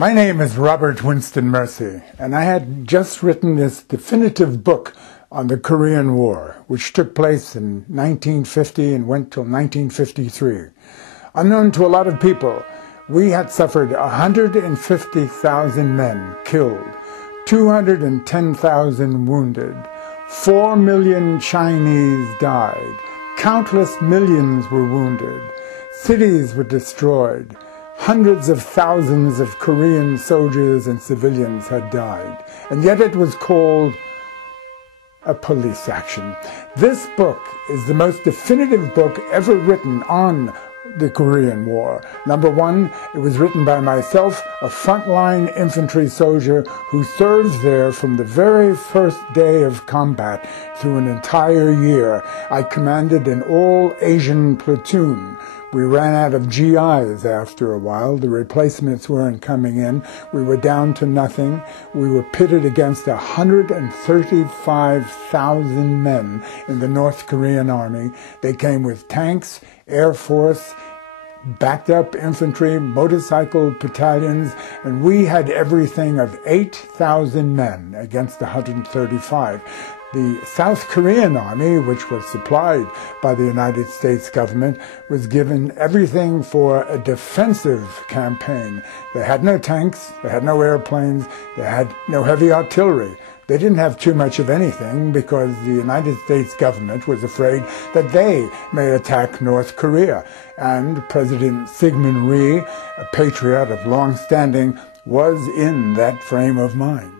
My name is Robert Winston Mercy, and I had just written this definitive book on the Korean War, which took place in 1950 and went till 1953. Unknown to a lot of people, we had suffered 150,000 men killed, 210,000 wounded, 4 million Chinese died, countless millions were wounded, cities were destroyed, hundreds of thousands of Korean soldiers and civilians had died, and yet it was called a police action. This book is the most definitive book ever written on the Korean War. Number one, it was written by myself, a frontline infantry soldier who served there from the very first day of combat through an entire year. I commanded an all-Asian platoon. We ran out of GIs after a while. The replacements weren't coming in. We were down to nothing. We were pitted against 135,000 men in the North Korean army. They came with tanks, Air Force, backed up infantry, motorcycle battalions, and we had everything of 8,000 men against 135. The South Korean army, which was supplied by the United States government, was given everything for a defensive campaign. They had no tanks, they had no airplanes, they had no heavy artillery. They didn't have too much of anything because the United States government was afraid that they may attack North Korea. And President Syngman Rhee, a patriot of long standing, was in that frame of mind.